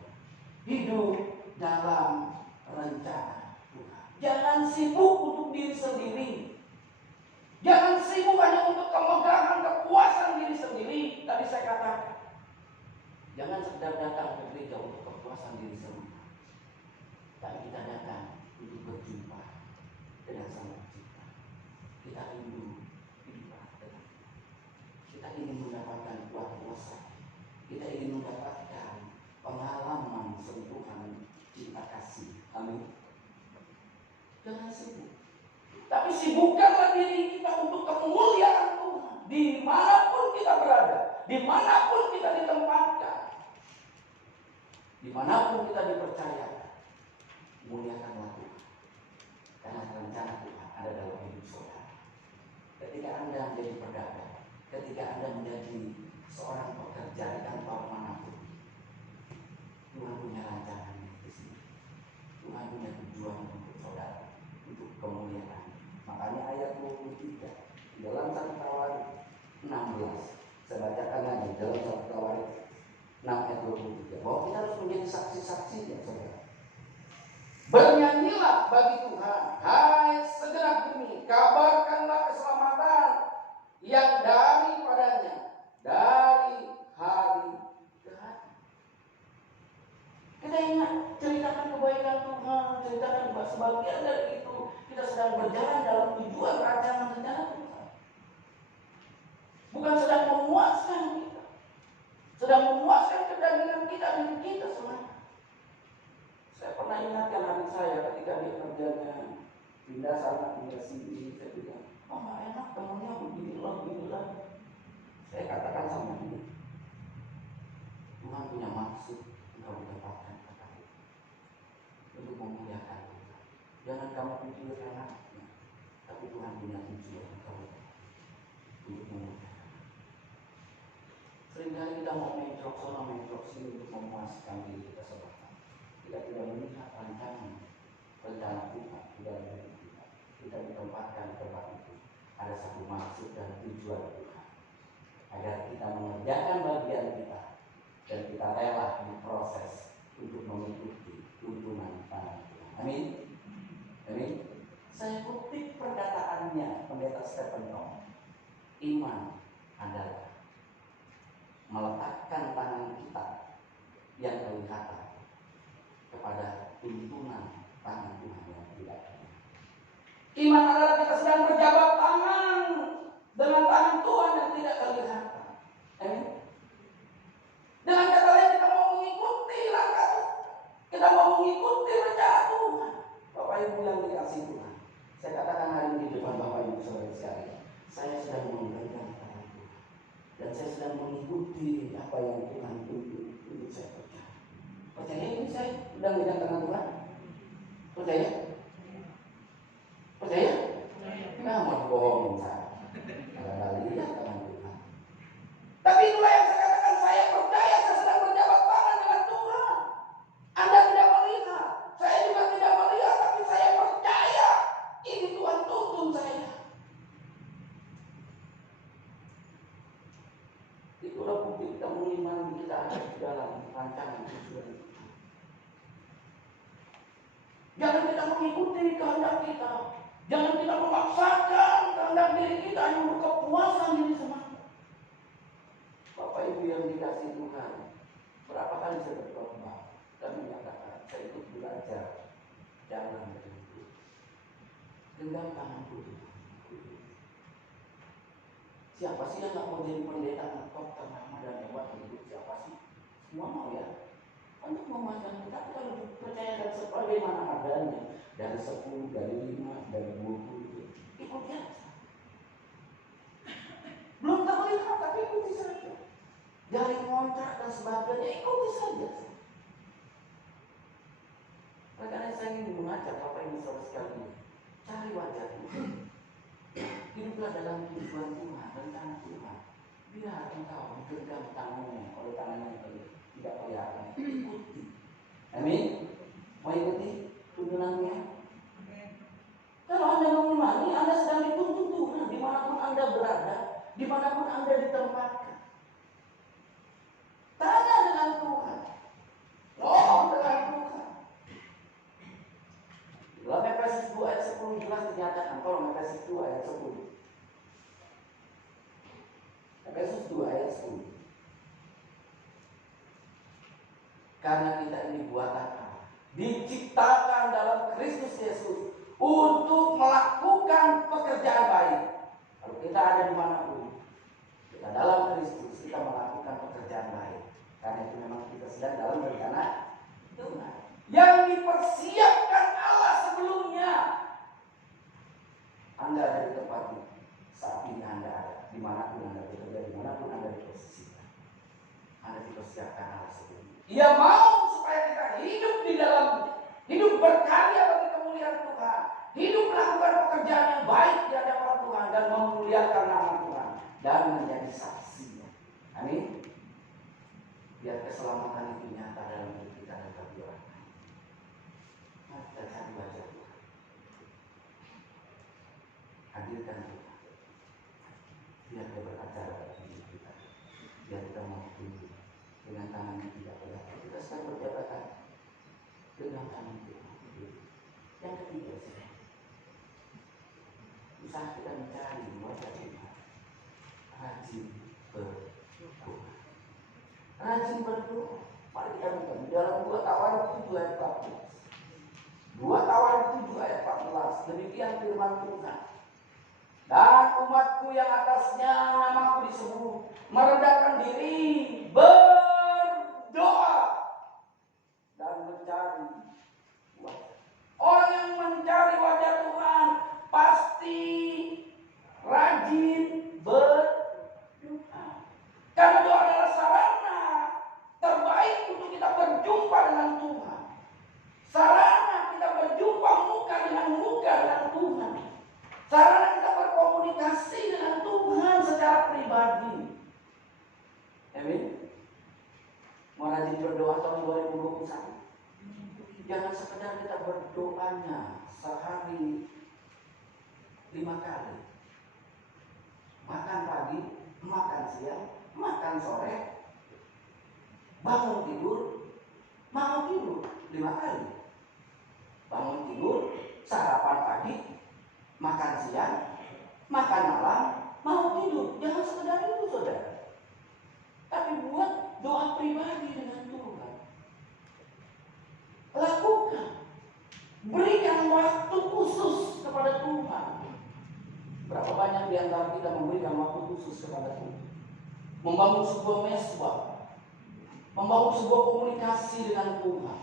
hidup dalam rencana Tuhan. Jangan sibuk untuk diri sendiri. Jangan sibuk hanya untuk kemegahan, kepuasan diri sendiri. Tadi saya katakan, jangan sekedar datang ke gereja untuk kepuasan diri sendiri, tapi kita datang untuk berjumpa dengan Sang Pencipta. Kita rindu hidup dengan Dia. Kita ingin mendapatkan kuat kuasa Kita ingin mendapatkan pengalaman sentuhan cinta kasih. Amin. Jangan sibuk. Tapi sibukkanlah diri kita untuk kemuliaan Tuhan. Dimanapun kita berada, dimanapun kita ditempatkan, dimanapun kita dipercayakan, muliakanlah Tuhan. Karena rencana Tuhan ada dalam hidup saudara. Ketika Anda menjadi pedagang, ketika Anda menjadi seorang pekerja di kantor manapun, Tuhan punya rancangan di sini. Tuhan punya tujuan untuk saudara, untuk kemuliaan. Makanya ayat 23 dalam 1 Tawarik 16, saya bacakan lagi dalam 1 Tawarik 6 ayat 23, bahwa kita harus menjadi saksi-saksinya, saudara. Bernyanyilah bagi Tuhan, hai segenap bumi, kabarkanlah keselamatan yang daripadanya dari hari ke hari. Kita ingat, ceritakan kebaikan Tuhan, ceritakan bahwa sebagian dari itu kita sedang berjalan dalam tujuan rancangan rencana Tuhan. Bukan sedang memuaskan kita, sedang memuaskan kedagingan kita, diri kita sebenarnya. Saya pernah ingatkan adik saya ketika dia kerjanya pindah sana, pindah sini, saya bilang, oh gak enak temennya beginilah. Saya katakan sama dia, Tuhan punya maksud engkau mendapatkan kata untuk memuliakan Tuhan. Jangan kamu pikir enaknya, tapi Tuhan punya tujuan engkau untuk memuliakan. Seringkali kita mau menjok sana, menjok sini untuk memuaskan diri kita semata. Kita tidak melihat rancangan rencana Tuhan di dalam hidup kita. Kita ditempatkan di tempat itu. Ada satu maksud dan tujuan Tuhan, agar kita mengerjakan bagian kita dan kita rela diproses untuk mengikuti tuntunan tangan Tuhan. Amin. Amin. Saya kutip perkataannya Pendeta Stephen Tong. Iman adalah meletakkan tangan kita yang kelihatan kepada tuntunan tangan Tuhan yang tidak ada. Iman adalah kita sedang berjabat tangan dengan tangan Tuhan yang tidak kelihatan. Amin. Dengan kata lain, kita mau mengikuti langkah Tuhan, kita mau mengikuti rencana Tuhan. Bapak Ibu yang dikasih Tuhan, saya katakan hari ini di depan Bapak Ibu saudara sekalian, saya sedang menggenggam tangan Tuhan dan saya sedang mengikuti apa yang Tuhan tuntut untuk saya percaya. Percaya ini saya sedang megang tangan Tuhan? Percaya? Percaya? Nah, mau dibohongin saya. Kadang-kadang lihat tangan Tuhan. Tapi itulah yang saya katakan, saya percaya saya sedang berjabat tangan dengan Tuhan. Anda tidak melihat, saya juga tidak melihat, tapi saya percaya ini Tuhan tuntun saya. Itulah bukti kita mengimani kita ada di dalam rancangan tujuan. Jangan kita mengikuti kehendak kita. Jangan kita memaksakan kehendak diri kita hanya untuk kepuasan diri semata. Bapak Ibu yang dikasih Tuhan, berapa kali saya berdoa dan menyatakan saya ikut belajar jalan dari itu. Genggam tanganku. Siapa sih yang nggak mau jadi pendeta ngetop ternama dan hebat hidup? Siapa sih? Semua mau ya. Untuk memuaskan kita, kita lebih percaya dan sebagaimana adanya. Dari 10, dari 5, dari 20, ikut saja. Belum terlihat, tapi ikuti saja. Dari kontrak dan sebagainya, ikuti saja. Karena saya ingin mengajak Bapak Ibu saudara sekalian, cari wajah Tuhan. Hiduplah dalam tujuan Tuhan, rencana Tuhan. Biar engkau digenggam tangannya oleh tangan yang tidak kelihatan. Ikuti. Amin. Mau ikuti tuntunannya? Kalau Anda mengimani, Anda sedang dituntun Tuhan dimanapun Anda berada, dimanapun Anda ditempatkan. Tanya dengan Tuhan, ngomong dengan Tuhan. Dalam Efesus 2 ayat 10 jelas dinyatakan. Tolong Efesus 2 ayat 10. Efesus 2 ayat 10. Karena kita ini buatan Allah, diciptakan dalam Kristus Yesus untuk melakukan pekerjaan baik. Kalau kita ada di manapun, kita dalam Kristus, kita melakukan pekerjaan baik. mempersiapkan hal seperti itu. Ia mau supaya kita hidup di dalamnya, hidup berkarya bagi kemuliaan Tuhan, hidup melakukan pekerjaan yang baik di hadapan Tuhan dan memuliakan nama Tuhan dan menjadi saksi. Amin. Biar keselamatan itu nyata dalam hidup kita dan bagi orang lain. Mari kita cari wajah Tuhan. Hadirkan Tuhan. Biar dia beracara dalam hidup kita. Biar kita mau tunduk dengan tangan yang tidak bergerak. Kita sedang berjabatan dengan tangan Tuhan. Yang ketiga sih, usaha kita mencari wajah Tuhan. Rajin berdoa. Rajin berdoa. Mari kita buka di dalam 2 Tawarik 7 ayat 14. 2 Tawarik 7 ayat 14. Demikian firman Tuhan. Dan umatku yang atasnya namaku disebut merendahkan diri, berdoa dan mencari wajah. Orang yang mencari wajah Tuhan pasti rajin berdoa. Karena doa adalah sarana terbaik untuk kita berjumpa dengan Tuhan. Sarana kita berjumpa muka dengan Tuhan. Sarana kita berkomunikasi dengan Tuhan secara pribadi. Amin. Mau rajin berdoa tahun 2021. Jangan sekedar kita berdoanya sehari 5 kali. Makan pagi, makan siang, makan sore, bangun tidur, mau tidur 5 kali. Bangun tidur, sarapan pagi, makan siang, makan malam, mau tidur. Jangan sekedar itu, saudara. Tapi buat doa pribadi dengan Tuhan. Lakukan. Berikan waktu khusus kepada Tuhan. Berapa banyak di antara kita memberikan waktu khusus kepada Tuhan? Membangun sebuah mesbah, membangun sebuah komunikasi dengan Tuhan,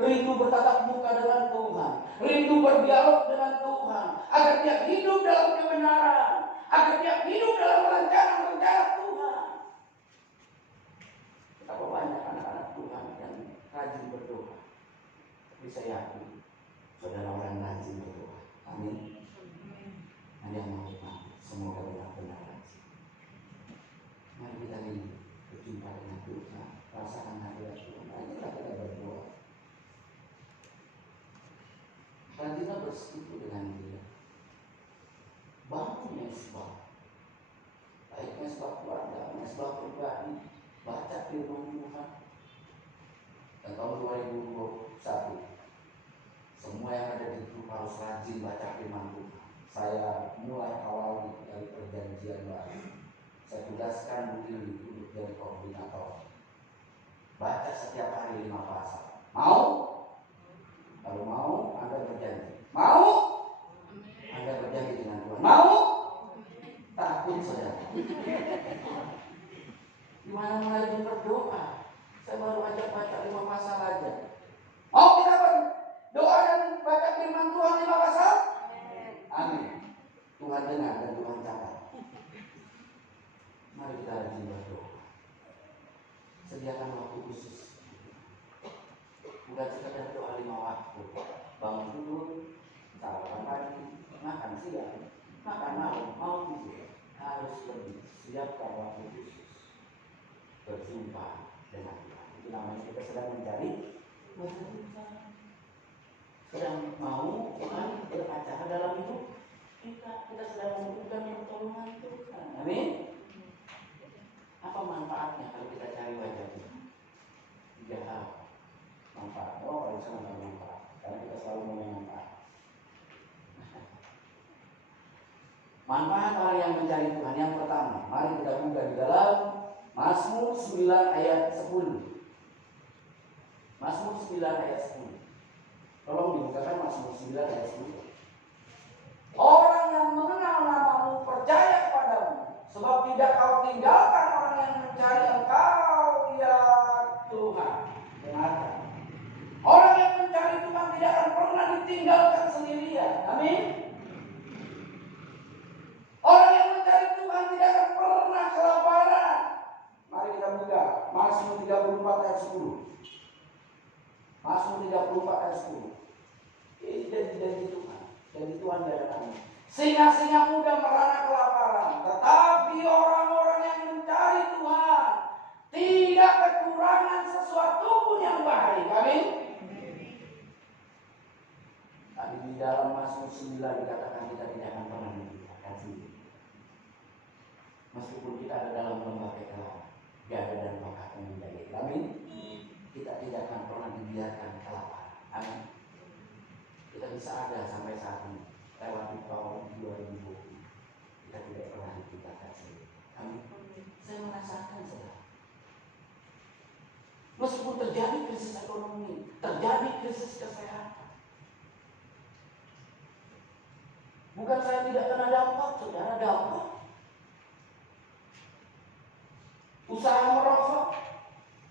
rindu bertatap muka dengan Tuhan, rindu berdialog dengan Tuhan, agar dia hidup dalam kebenaran, agar dia hidup dalam rencana-rencana Tuhan. Betapa banyak anak-anak Tuhan yang rajin berdoa. Tapi saya yakin saudara orang rajin berdoa. Amin. Dan yang mau semoga benar-benar rajin. Mari kita ini berjumpa dengan Tuhan, rasakan hadirat Tuhan. Marilah kita berdoa. Dan kita bersekutu dengan Dia. Bangun mesbah, baik mesbah keluarga, mesbah pribadi, baca firman Tuhan. Dan tahun 2021, semua yang ada di grup harus rajin baca firman Tuhan. Saya mulai awal dari perjanjian baru. Saya tugaskan Bu Ili untuk jadi koordinator. Baca setiap hari 5 pasal. Mau? Kalau mau, Anda berjanji. Mau? Anda berjanji dengan Tuhan. Mau? Takut saudara. Gimana mulai berdoa? Saya baru ajak baca 5 pasal aja. Mau kita berdoa dan baca firman Tuhan 5 pasal? Amin. Tuhan dengar dan Tuhan catat. Mari kita rajin berdoa. Sediakan waktu khusus. Bukan sekedar doa 5 waktu. Bangun tidur, sarapan pagi, makan siang, makan malam, mau tidur. Harus lebih siapkan waktu khusus. Berjumpa dengan Tuhan. Itu namanya kita sedang mencari wajah Tuhan. Sedang mau Tuhan beracara dalam hidup kita sedang membutuhkan pertolongan Tuhan. Amin. Apa manfaatnya kalau kita cari wajah Tuhan? 3 hal manfaat. Kalau bisa nggak manfaat, karena kita selalu mau manfaat. Manfaat orang yang mencari Tuhan yang pertama, mari kita buka di dalam Mazmur 9 ayat 10. Mazmur 9 ayat 10. Tolong dibukakan Mazmur 9 ayat 10. Orang yang mengenal namamu percaya kepadamu, sebab tidak kau tinggalkan orang yang mencari engkau, ya Tuhan. Dengarkan. Orang yang mencari Tuhan tidak akan pernah ditinggalkan sendirian. Amin. Orang yang mencari Tuhan tidak akan pernah kelaparan. Mari kita buka Mazmur Mazmur 34 ayat 10. Mazmur 34 ayat 10. Ini janji Tuhan. Janji Tuhan dari kami. Singa-singa muda merana kelaparan, tetapi orang-orang yang mencari Tuhan tidak kekurangan sesuatu pun yang baik. Amin. Tadi di dalam Mazmur 9 dikatakan kita tidak akan pernah dibiarkan sendiri. Meskipun kita ada dalam lembah kekelaman, jaga dan bakat yang menjaga. Amin. Kita tidak akan pernah dibiarkan kelaparan. Amin. Kita bisa ada sampai saat ini. Lewat di tahun 2020 kita tidak pernah dibiarkan sendiri. Amin. Saya merasakan saudara. Meskipun terjadi krisis ekonomi, terjadi krisis kesehatan. Bukan saya tidak kena dampak, saudara, dampak. Usaha merosot,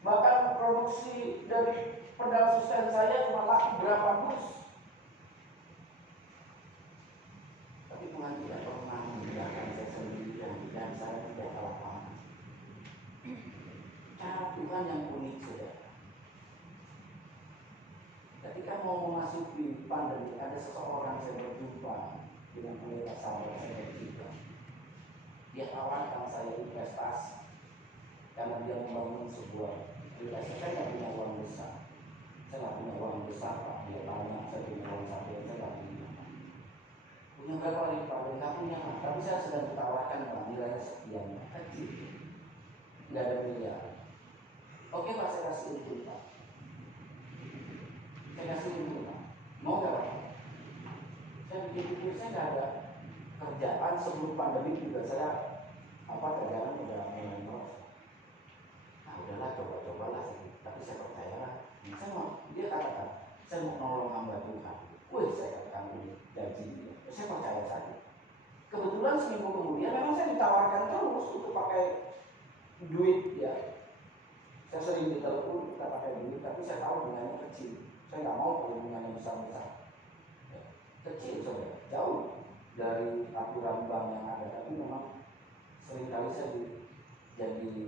bahkan produksi dari pedal sustain saya cuma laku berapa dus. Tapi Tuhan tidak pernah membiarkan saya sendirian dan saya tidak kelaparan. Cara Tuhan yang unik, saudara. Ketika mau memasuki pandemi, ada seseorang saya berjumpa dengan pendeta sahabat saya berjumpa. Dia tawarkan saya investasi karena dia membangun sebuah investasi. Saya tidak punya uang besar. Saya tidak punya uang besar, Pak. Dia tanya, saya punya uang saja, saya tidak punya. Punya berapa lipat? Tidak punya. Tapi saya sedang ditawarkan nilainya sekian, kecil. Tidak ada miliar. Oke Pak, saya kasih itu Pak. Saya kasih itu Pak. Mau gak Pak? Saya pikir-pikir saya gak ada kerjaan sebelum pandemi juga saya kerjaan udah mulai merosot. Nah udahlah coba-cobalah sih. Tapi saya percayalah. Saya mau, dia katakan, saya mau nolong hamba Tuhan. Saya katakan ini gaji dia. Saya percaya saja. Kebetulan seminggu kemudian memang saya ditawarkan terus untuk pakai duit ya. Saya sering ditelepon kita pakai duit, tapi saya tahu bunganya kecil. Saya nggak mau kalau bunganya besar-besar. Ya, kecil saudara, jauh dari aturan bank yang ada. Tapi memang seringkali saya jadi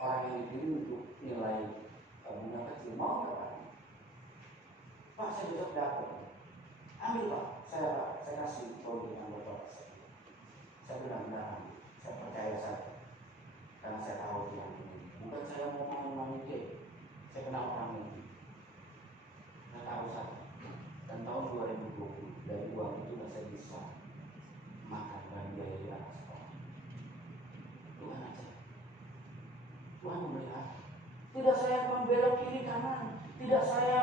orang yang dipilih untuk nilai bunga kecil. Mau nggak Pak? Pak, saya besok dapat. Ambil Pak, saya kasih produk yang Bapak. Saya benar-benar ambil. Saya percaya saja. Karena saya tahu Tuhan ini. Bukan saya mau main-main. Saya kenal orang ini. Saya tahu saja. Dan tahun 2020 dari uang itu saya bisa makan dan biaya anak sekolah. Tuhan aja. Tuhan memelihara. Tidak saya membelok kiri kanan. Tidak saya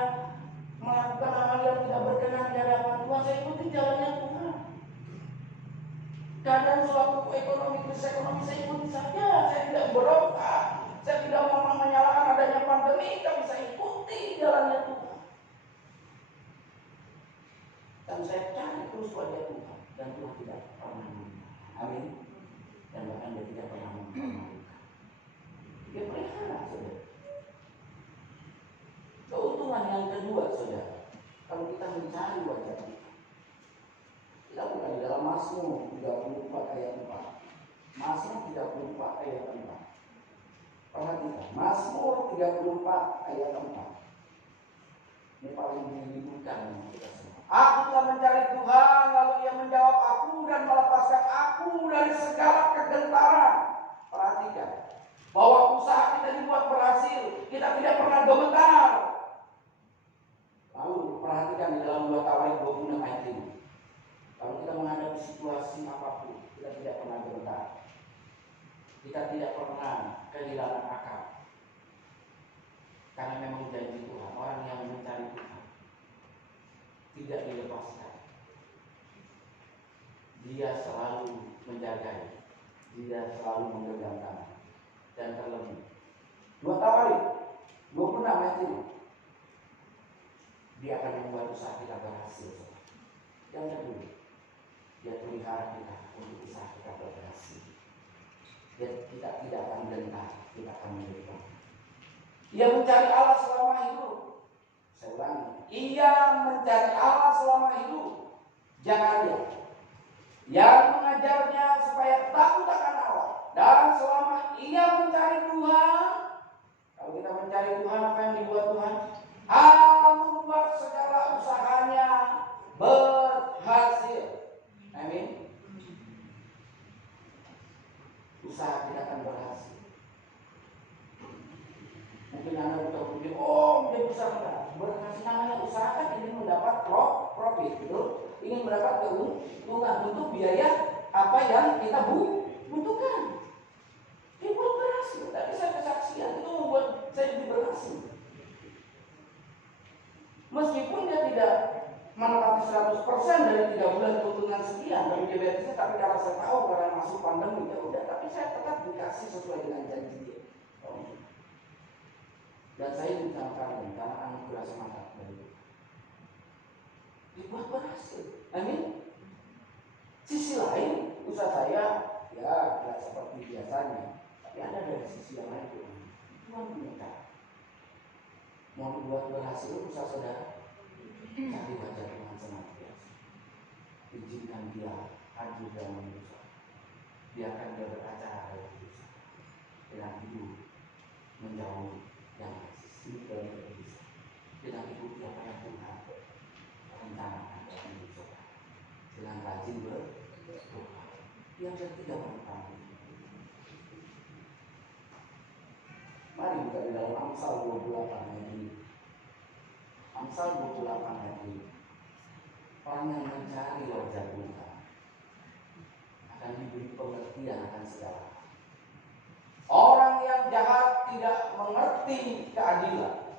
melakukan hal yang tidak berkenan di hadapan Tuhan. Saya ikuti jalannya Tuhan. Keadaan suatu krisis ekonomi saya ikuti saja. Saya tidak berontak. Saya tidak mau menyalahkan adanya pandemi, tapi saya ikuti jalannya Tuhan. Dan saya cari terus wajah Tuhan. Dan Tuhan tidak pernah meninggal. Amin. Dan bahkan dia tidak pernah meninggal. Dia pelihara, saudara. Keuntungan yang kedua, saudara, kalau kita mencari wajah Tuhan. Kita bukan di dalam Mazmur 34 ayat 4. Mazmur 34 ayat 4. Perhatikan, Mazmur 34 ayat 4. Ini paling dirindukan kita semua. Aku telah mencari Tuhan, lalu Ia menjawab aku dan melepaskan aku dari segala kegentaran. Perhatikan, bahwa usaha kita dibuat berhasil, kita tidak pernah gemetar. Lalu perhatikan di dalam 2 Tawarikh 26 ayat 5. Kalau kita menghadapi situasi apapun, kita tidak pernah gemetar. Kita tidak pernah kehilangan akal. Karena memang janji Tuhan, orang yang mencari Tuhan tidak dilepaskan. Dia selalu menjagai, dia selalu menggenggam tangan. Dan terlebih 2 Tawarikh 26 ayat 5. Dia akan membuat usaha kita berhasil. Yang kedua, dia pelihara kita untuk usaha kita berhasil. Dan kita tidak akan gentar, kita akan menderita. Ia mencari Allah selama hidup. Saya ulangi, ia mencari Allah selama hidup. Jangan dia yang mengajarnya supaya takut akan Allah. Dan selama ia mencari Tuhan, dari Tuhan, apa yang dibuat Tuhan? Allah membuat segala usahanya berhasil. Amin. Usaha kita akan berhasil. Mungkin Anda bukan berpikir, oh dia usaha berhasil. Namanya usaha kan ingin mendapat profit, betul? Ingin mendapat keuntungan untuk biaya apa yang kita butuhkan. Dia belum berhasil, tapi saya kesaksian itu membuat saya jadi berhasil. Meskipun dia tidak menepati 100% dari 3 bulan keuntungan sekian dari diabetesnya, tapi karena saya tahu karena masuk pandemi ya udah, tapi saya tetap dikasih sesuai dengan janji dia. Dan saya bisa kalian karena anugerah semata dari Tuhan. Dibuat berhasil. Amin. Sisi lain usaha saya ya tidak seperti biasanya, tapi ada dari sisi yang lain Tuhan punya. Mau dibuat berhasil usaha saudara, cari wajah Tuhan senantiasa. Izinkan dia hadir dalam usaha. Biarkan dia beracara dalam usaha. Dengan hidup menjauh yang eksis dari bisa. Dengan hidup apa yang Tuhan rencanakan dalam hidup saudara. Dengan rajin berdoa. Yang ketiga bertanggung. Mari buka di dalam Amsal 28 ayat ini. Amsal 28 ayat ini. Orang yang mencari wajah Tuhan akan diberi pengertian akan segala. Orang yang jahat tidak mengerti keadilan,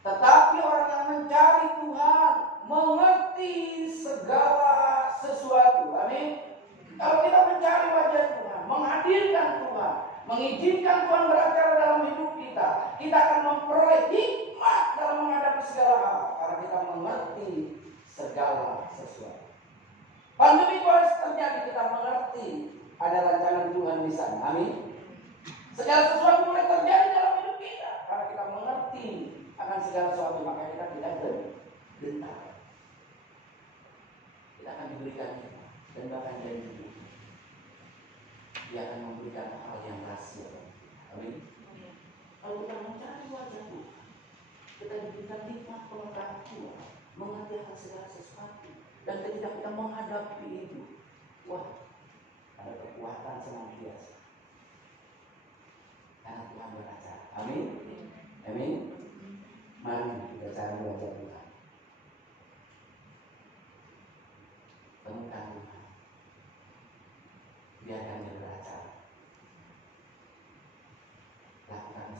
tetapi orang yang mencari Tuhan mengerti segala sesuatu. Amin. Kalau kita mencari wajah Tuhan, menghadirkan Tuhan, mengizinkan Tuhan beracara dalam hidup kita, kita akan memperoleh hikmat dalam menghadapi segala hal karena kita mengerti segala sesuatu. Pandemi harus terjadi, kita mengerti ada rancangan Tuhan di sana. Amin. Segala sesuatu boleh terjadi dalam hidup kita karena kita mengerti akan segala sesuatu, maka kita tidak gentar. Kita akan diberikan hikmat dan bahkan janji Dia akan memberikan hal yang rahasia. Amin. Kalau kita mencari wajah Tuhan, kita diberikan hikmat pengetahuan, mengerti akan segala sesuatu, dan ketika kita menghadapi itu, wah, ada kekuatan senantiasa. Karena Tuhan beracara. Amin. Amin. Mari kita cari wajah Tuhan. Temukan Tuhan. Biarkan dia beracara. Lakukan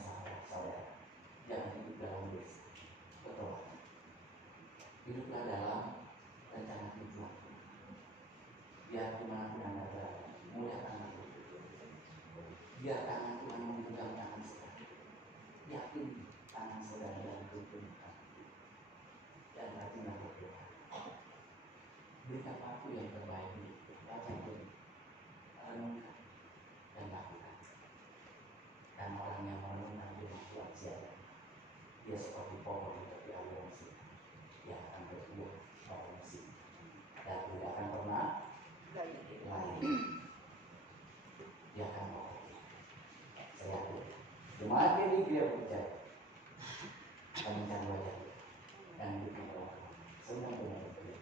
saudara. Jangan hidup dalam dosa. Betul. Hiduplah dalam rencana Tuhan. Biar dimanapun Anda berada, muliakan Tuhan. Biar tangan Tuhan memegang tangan saudara. Yakin tangan saudara dalam kehidupan. Dan rajinlah berdoa. Berikan waktu yang terbaik untuk baca Tuhan. Renungkan dan lakukan. Dan orang yang merenungkan dengan kuat siapa? Dia seperti pohon di tepi aliran sungai. Dia akan berbuah pada musim dan tidak akan pernah lain. Dia akan bekerja. Saya yakin. Jemaat ini dia bekerja. Akan mencari wajah dan hidup orang. Senang dengan bekerja.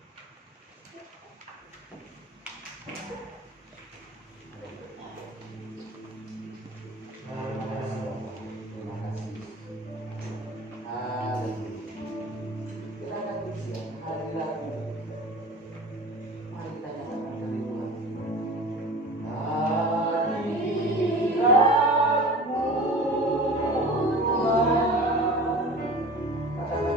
Katakan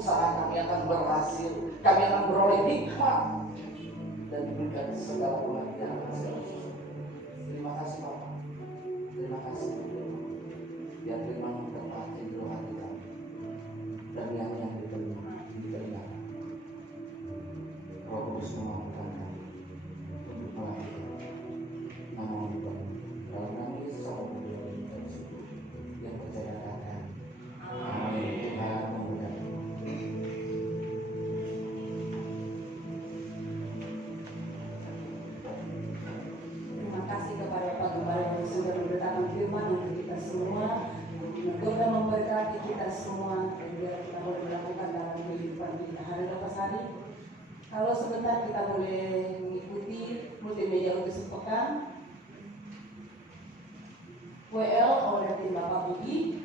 usaha kami akan berhasil, kami akan beroleh nikmat dan diberikan segala kebahagiaan dan segala sesuatu. Terima kasih Bapak. Terima kasih. Biar firman tetap di dalam hati kami dan yang diterima. Roh Kudus memampukan kami untuk melakukan nama Tuhan. Dalam nama Yesus sama beliau yang percaya katakan amin. Tuhan memberkati. Terima kasih kepada Pak Gembala yang sudah memberitakan firman untuk kita semua, menegur dan memberkati kita semua, dan biar kita boleh melakukan dalam kehidupan kita hari lepas hari. Kalau sebentar kita boleh mengikuti multimedia untuk sepekan. WL oleh tim Bapak Budi,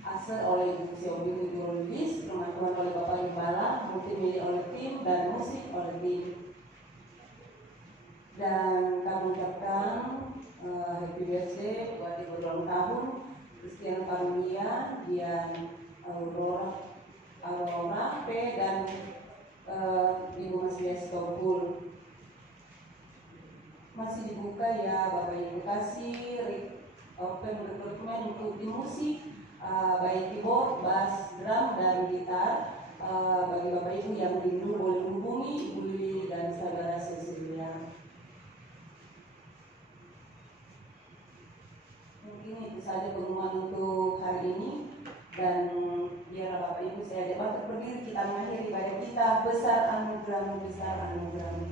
Aser oleh Ibu Siobi Guru Lubis, Firman Tuhan oleh Bapak Gembala, multimedia oleh tim, dan musik oleh tim. Dan kami ucapkan happy birthday buat ibu ulang tahun Christian Karunia, Dian Aurora P, dan Ibu Mas Topul. Masih dibuka ya Bapak Ibu, kasih open recruitment untuk di musik, baik keyboard, bass, drum, dan gitar. Bagi Bapak Ibu yang rindu boleh hubungi Ibu Lili dan saudara Cecilia. Mungkin itu saja pengumuman untuk hari ini, dan biar Bapak Ibu saya dapat berdiri, kita mengakhiri ibadah kita. Besar anugerah-Mu, besar anugerah-Mu.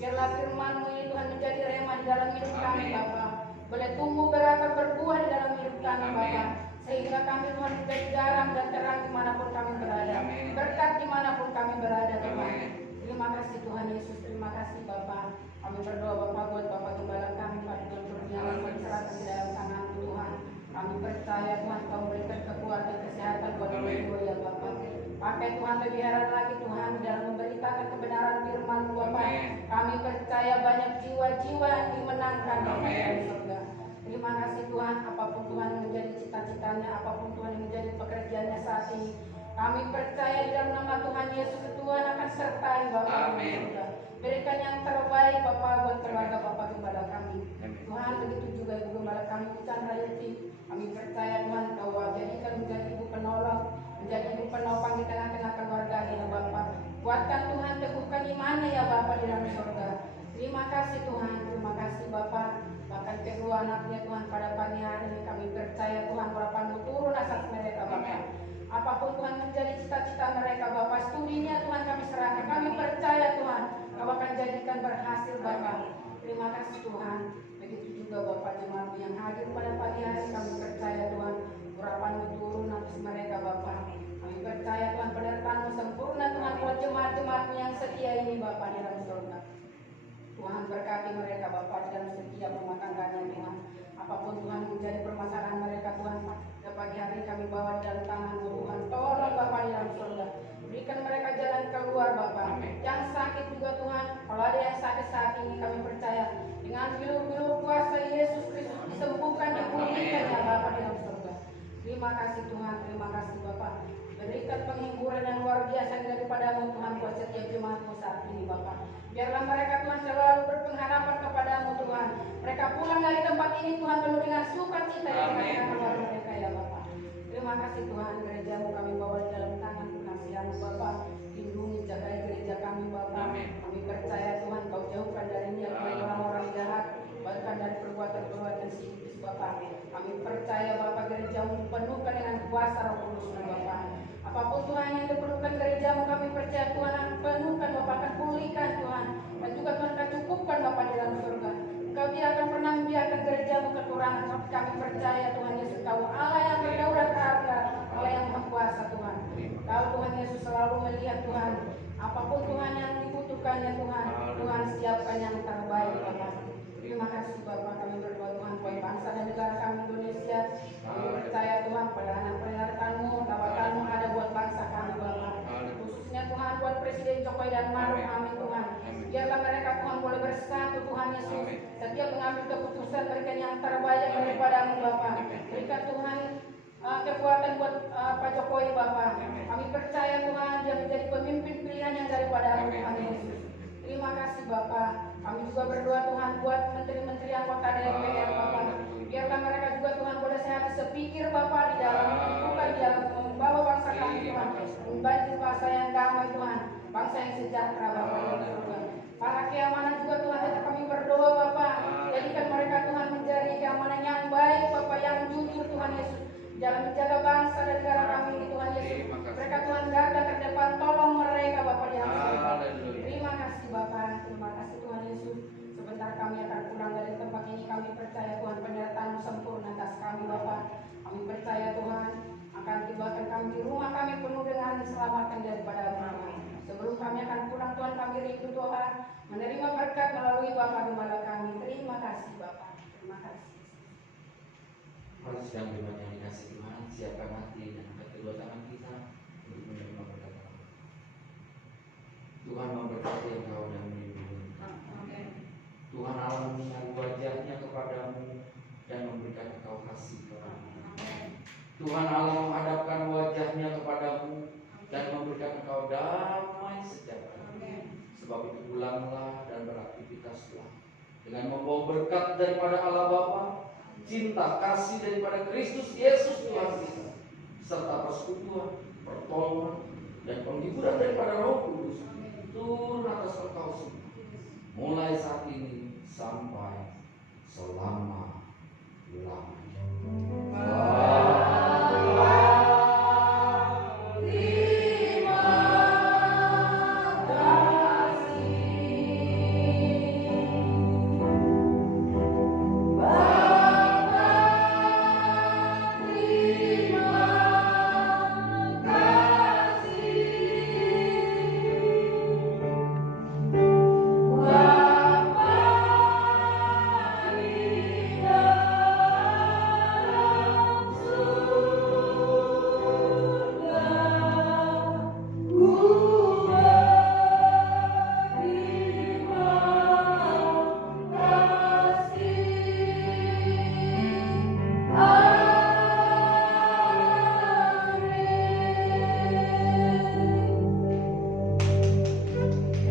Biarlah firman-Mu ini Tuhan menjadi rema di dalam hidup kami Bapa. Boleh tumbuh berakar berbuah di dalam hidup kami Bapa. Sehingga kami Tuhan menjadi garam dan terang dimanapun kami berada. Berkat dimanapun kami berada Tuhan. Terima kasih Tuhan Yesus, terima kasih Bapa. Kami berdoa Bapa buat Bapak Gembala kami pada Tuhan berbicara diserahkan di dalam tangan Tuhan. Kami percaya Tuhan Kau berikan kekuatan kesehatan buat beliau ya Bapa. Pakai Tuhan lebih heran lagi Tuhan dalam memberitakan kebenaran firman Bapa. Kami percaya banyak jiwa-jiwa yang dimenangkan Bapa dari surga. Terima kasih Tuhan, apapun Tuhan yang menjadi cita-citanya, apapun Tuhan yang menjadi pekerjaannya saat ini, kami percaya di dalam nama Tuhan Yesus Tuhan akan sertai Bapa. Berikan yang terbaik baik Bapak buat keluarga Bapak Gembala kami. Tuhan, begitu juga Ibu Gembala kami Chandra Yuti. Kami percaya Tuhan Kau jadikan menjadi Ibu penolong, menjadi Ibu penopang di tengah-tengah keluarga ya Bapak. Kuatkan Tuhan, teguhkan imannya ya Bapak di dalam surga. Terima kasih Tuhan, terima kasih Bapak. Bahkan kedua anaknya Tuhan pada pagi hari ini kami percaya Tuhan Bapa-Mu turun atas mereka Bapak. Apapun Tuhan menjadi cita-cita mereka Bapak, studinya Tuhan kami serahkan. Kami percaya Tuhan Kau akan jadikan berhasil Bapak. Terima kasih Tuhan. Begitu juga Bapak jemaat yang hadir pada pagi hari, kami percaya Tuhan urapan-Mu turun atas mereka Bapak. Kami percaya Tuhan penyertaan-Mu sempurna Tuhan buat jemaat-jemaat-Mu yang setia ini Bapak di dalam surga. Tuhan berkati mereka Bapak dalam setiap rumah tangganya Tuhan. Apapun Tuhan menjadi permasalahan mereka Tuhan, pada pagi hari kami bawa di dalam tangan-Mu Tuhan. Tolong Bapak di dalam surga. Berikan mereka jalan keluar Bapak. Yang sakit juga Tuhan, kalau ada yang sakit saat ini kami percaya dengan bilur-bilur kuasa Yesus Kristus disembuhkan, dipulihkan ya Bapak di dalam surga. Terima kasih Tuhan, terima kasih Bapak. Berikan penghiburan yang luar biasa daripada-Mu Tuhan buat setiap jemaat-Mu saat ini Bapak. Biarlah mereka Tuhan selalu berpengharapan kepada-Mu Tuhan. Mereka pulang dari tempat ini Tuhan penuh dengan sukacita di tengah keluarga mereka ya Bapak. Terima kasih Tuhan, gereja-Mu kami bawa di dalam tangan kasihan-Mu Bapak. Lindungi, jagai gereja kami Bapak. Kami percaya Tuhan Kau jauhkan dari niat orang-orang jahat, bahkan dari perbuatan-perbuatan sinis Bapak. Kami percaya Bapak gereja-Mu penuhkan dengan kuasa Roh Kudus Bapak. Apapun Tuhan yang diperlukan gereja-Mu kami percaya Tuhan akan penuhkan Bapak, akan pulihkan Tuhan. Dan juga Tuhan akan cukupkan Bapak di dalam surga. Engkau tidak akan pernah membiarkan gereja-Mu kekurangan. Tapi kami percaya Tuhan Yesus Kau Allah yang berdaulat harga, Allah yang maha kuasa Tuhan. Kau Tuhan Yesus selalu melihat Tuhan. Apapun Tuhan yang dibutuhkannya Tuhan, Tuhan siapkan yang terbaik Bapak. Terima kasih Bapak, kami berdoa Tuhan buat bangsa dan negara kami Indonesia. Kami percaya Tuhan perlihatan-Mu, lawatan-Mu ada buat bangsa kami Bapak. Khususnya Tuhan buat Presiden Jokowi dan Maruf, amin Tuhan. Biarlah mereka Tuhan boleh bersatu Tuhan Yesus. Setiap mengambil keputusan berikan yang terbaik daripada-Mu Bapak. Berikan Tuhan kekuatan buat Pak Jokowi Bapak. Kami percaya Tuhan dia menjadi pemimpin pilihan yang daripada-Mu Tuhan Yesus. Terima kasih Bapak. Kami juga berdoa Tuhan buat menteri-menteri anggota DPR Bapak. Biarlah mereka juga Tuhan boleh sehat sepikir Bapak di dalam menentukan, di dalam membawa bangsa kami Tuhan. Membantu bangsa yang damai Tuhan, bangsa yang sejahtera Bapak di dalam surga. Para keamanan juga Tuhan tetap kami berdoa Bapak. Jadikan mereka Tuhan menjadi keamanan yang baik Bapak, yang jujur Tuhan Yesus. Dalam menjaga bangsa dan negara kami Tuhan Yesus. Mereka Tuhan garda terdepan, tolong mereka Bapak di dalam surga. Terima kasih Bapak, terima kasih Tuhan Yesus. Sebentar kami akan pulang dari tempat ini, kami percaya Tuhan penyertaan-Mu sempurna atas kami Bapak. Kami percaya Tuhan akan tibakan kami di rumah kami penuh dengan diselamatkan daripada-Mu. Sebelum kami akan pulang Tuhan kami rindu Tuhan menerima berkat melalui Bapak Gembala kami. Terima kasih Bapak, terima kasih. Mari sedang jemaat yang dikasih Tuhan, siapkan hati dan angkat kedua tangan kita untuk menerima berkat Allah. Tuhan memberkati engkau dan melindungi. Tuhan Allah menyinari wajahnya kepadamu dan memberikan engkau kasih kepadamu. Tuhan Allah menghadapkan wajahnya kepadamu dan memberikan engkau damai sejahtera. Sebab itu pulanglah dan beraktivitaslah dengan membawa berkat daripada Allah Bapa, cinta kasih daripada Kristus Yesus Tuhan kita, serta persekutuan, pertolongan, dan penghiburan daripada Roh Kudus turun atas engkau semua, mulai saat ini sampai selama-lamanya.